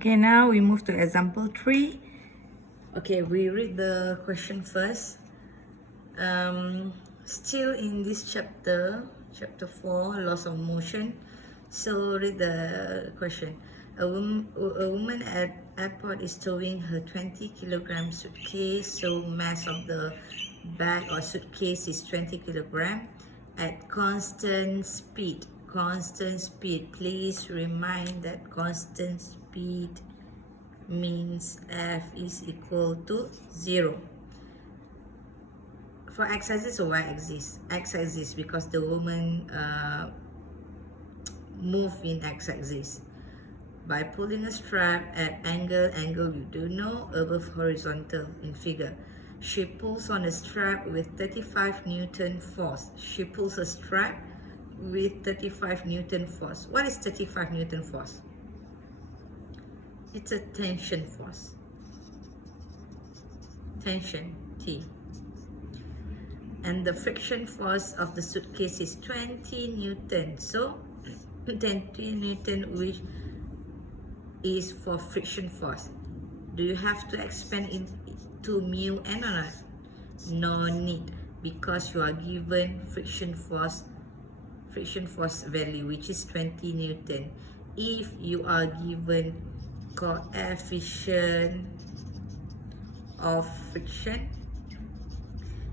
Okay, now we move to example 3. Okay, we read the question first. Still in this chapter 4, loss of motion. So read the question. A woman at airport is towing her 20-kilogram suitcase. So mass of the bag or suitcase is 20 kilogram at constant speed. Constant speed. Please remind that constant speed means F is equal to 0. For x-axis or y-axis? X-axis, because the woman move in x-axis. By pulling a strap at angle you do know, above horizontal in figure. She pulls on a strap with 35 Newton force. She pulls a strap with 35 Newton force. What is 35 Newton force? It's a tension force. Tension, T. And the friction force of the suitcase is 20 Newton. So 20 Newton, which is for friction force. Do you have to expand it to mu n or not? No need, because you are given friction force value, which is 20 Newton. If you are given coefficient of friction,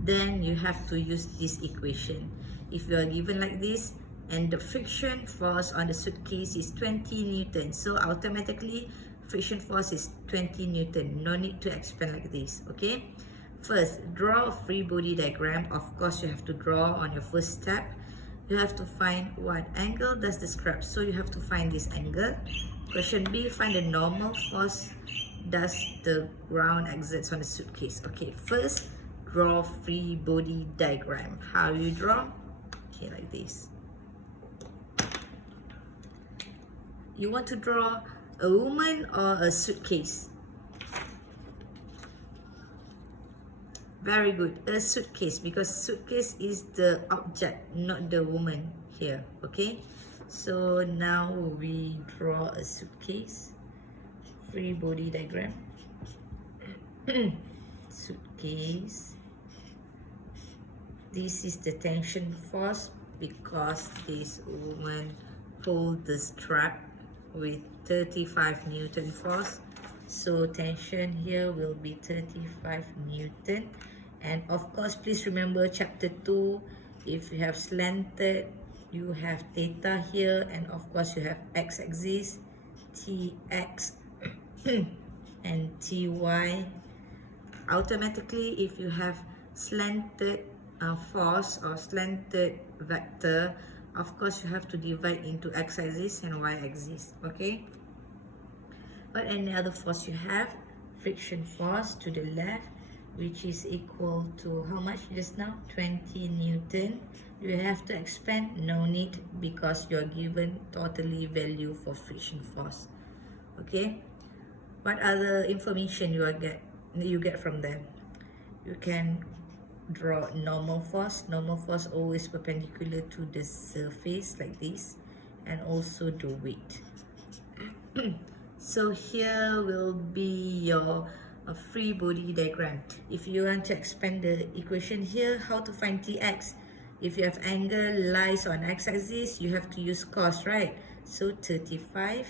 then you have to use this equation. If you are given like this, and the friction force on the suitcase is 20 Newton, so automatically friction force is 20 Newton. No need to expand like this, okay? First, draw a free body diagram. Of course, you have to draw on your first step. You have to find what angle does the strap, so you have to find this angle. Question B, find the normal force does the ground exerts on the suitcase. Okay, first, draw free body diagram. How you draw? Okay, like this. You want to draw a woman or a suitcase? Very good, a suitcase, because suitcase is the object, not the woman here. Okay, so now we draw a suitcase. Free body diagram. Suitcase. This is the tension force, because this woman pulled the strap with 35 Newton force. So tension here will be 35 Newton. And of course, please remember chapter 2, if you have slanted, you have theta here, and of course you have x-axis, tx and ty. Automatically, if you have slanted force or slanted vector, of course you have to divide into x-axis and y-axis, okay? What any other force you have? Friction force to the left, which is equal to how much just now? 20 Newton. Do you have to expand? No need, because you're given totally value for friction force, okay? What other information you get from them? You can draw normal force. Normal force always perpendicular to the surface like this, and also the weight. So here will be your free body diagram. If you want to expand the equation here, how to find Tx? If you have angle lies on x-axis, you have to use cos, right? So 35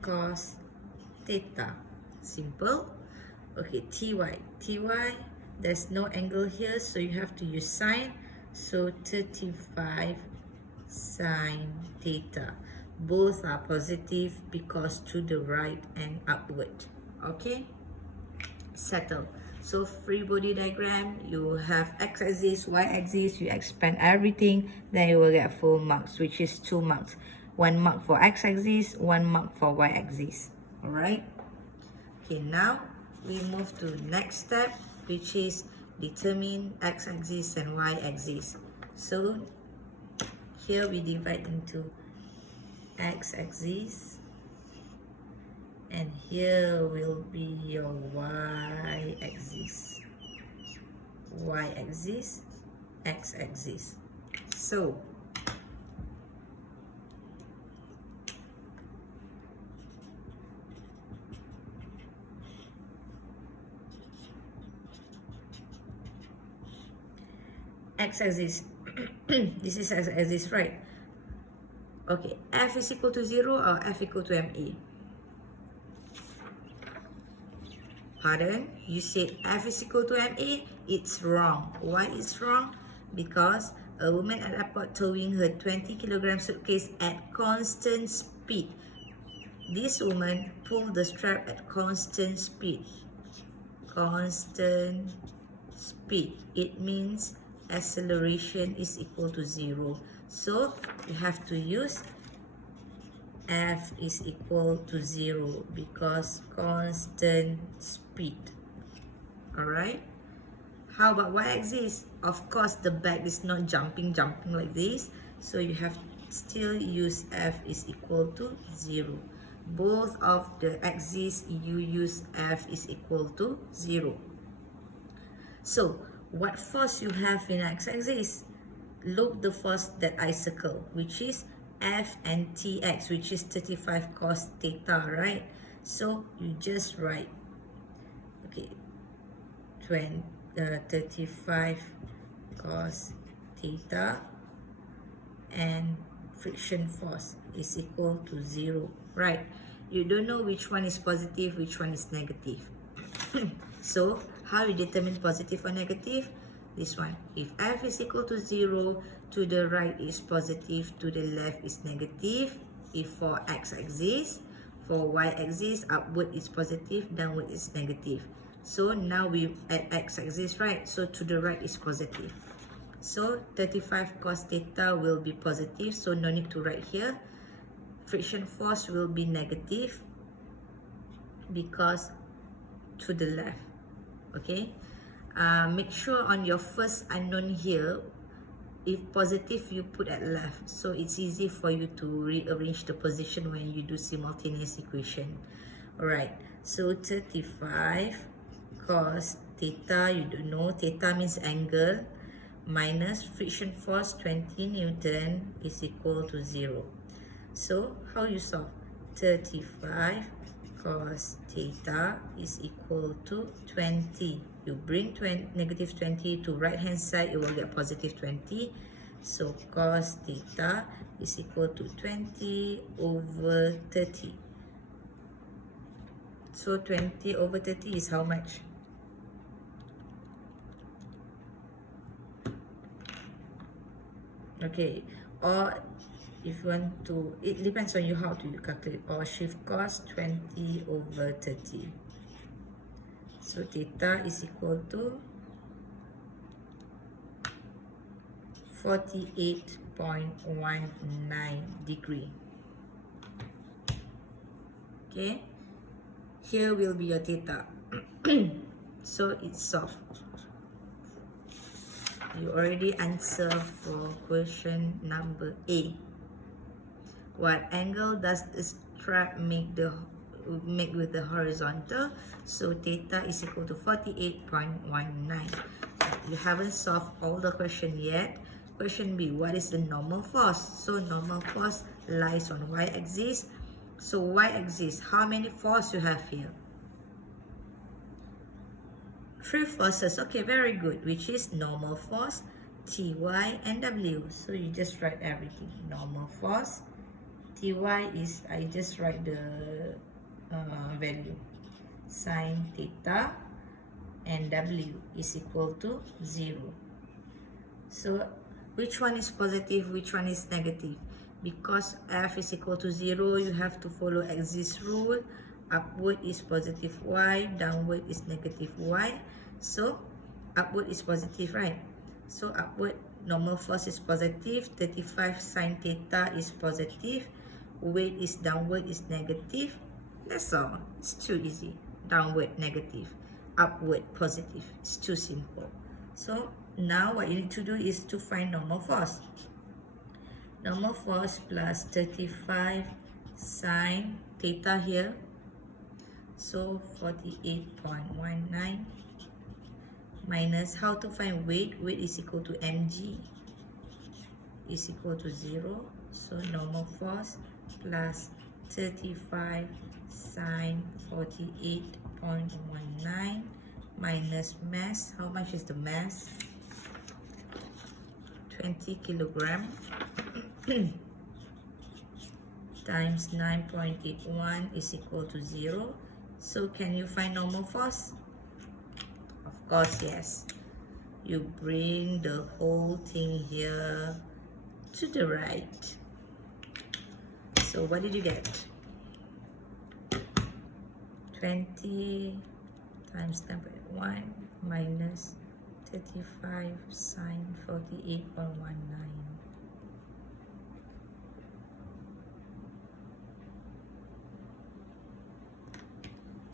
cos theta. Simple. Okay, ty, there's no angle here, so you have to use sine. So 35 sine theta. Both are positive because to the right and upward. Okay, settle. So free body diagram, you have x-axis, y-axis, you expand everything, then you will get full marks, which is 2 marks. 1 mark for x-axis, 1 mark for y-axis. All right. Okay, now we move to next step, which is determine x-axis and y-axis. So here we divide into x-axis, and here will be your y-axis, y-axis, x-axis. So x-axis. This is x-axis, right? Okay, F is equal to 0 or F equal to MA? Pardon? You said F is equal to MA? It's wrong. Why it's wrong? Because a woman at airport towing her 20-kilogram suitcase at constant speed. This woman pulled the strap at constant speed. Constant speed. It means acceleration is equal to 0. So you have to use F is equal to 0 because constant speed. Alright? How about y-axis? Of course, the bag is not jumping like this. So you have still use F is equal to 0. Both of the axes you use F is equal to 0. So, what force you have in x-axis? Look the force that I circle, which is F and Tx, which is 35 cos theta, right? So, you just write, okay, 35 cos theta and friction force is equal to 0, right? You don't know which one is positive, which one is negative. So, how you determine positive or negative? This one. If F is equal to 0, to the right is positive, to the left is negative. If for x-axis, for y-axis, upward is positive, downward is negative. So, now we at x-axis, right? So, to the right is positive. So, 35 cos theta will be positive, so no need to write here. Friction force will be negative because to the left. Okay, make sure on your first unknown here, if positive you put at left, so it's easy for you to rearrange the position when you do simultaneous equation. Alright, so 35 cos theta, you don't know, theta means angle, minus friction force 20 Newton is equal to 0. So how you solve? 35 cos theta is equal to 20. You bring negative 20 to right hand side, you will get positive 20. So cos theta is equal to 20 over 30. So 20 over 30 is how much? Okay, or if you want to, it depends on you how to calculate, or shift cos 20 over 30. So theta is equal to 48.19 degree. Okay, here will be your theta. So it's solved. You already answered for question number A. What angle does the strap make with the horizontal? So theta is equal to 48.19. You haven't solved all the question yet. Question B, what is the normal force? So normal force lies on y-axis. So y-axis, how many force you have here? 3 forces. Okay, very good. Which is normal force, Ty and W. So you just write everything. Normal force, Ty is, I just write the value, sine theta, and W is equal to 0. So which one is positive, which one is negative? Because F is equal to 0, you have to follow axis rule. Upward is positive y, downward is negative y. So upward is positive, right? So upward normal force is positive, 35 sine theta is positive, weight is downward is negative. That's all. It's too easy. Downward negative, upward positive. It's too simple. So now what you need to do is to find normal force. Normal force plus 35 sine theta here. So 48.19 minus, how to find weight? Weight is equal to mg is equal to 0. So normal force plus 35 sine 48.19 minus mass. How much is the mass? 20 kilogram times 9.81 is equal to 0. So can you find normal force? Of course, yes. You bring the whole thing here to the right. So what did you get? 20 times 9.1 minus 35 sine 48.19.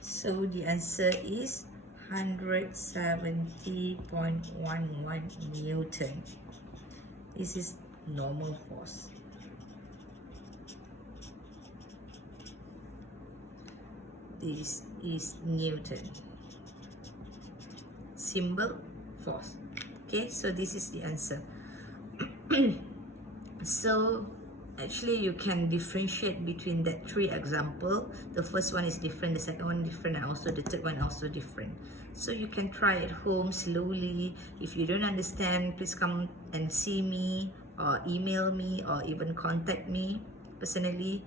So the answer is 170.11 Newton. This is normal force. This is Newton. Symbol force. Okay, so this is the answer. So actually you can differentiate between that three example. The first one is different, the second one different, and also the third one also different. So you can try at home slowly. If you don't understand, please come and see me or email me or even contact me personally.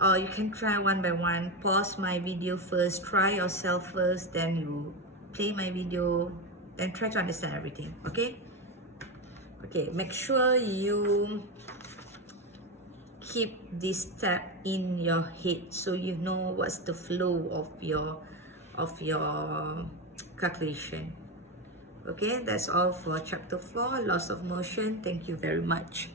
Or you can try one by one. Pause my video first, try yourself first, then you play my video, then try to understand everything. Okay, make sure you keep this step in your head so you know what's the flow of your calculation. Okay, that's all for chapter 4, loss of motion. Thank you very much.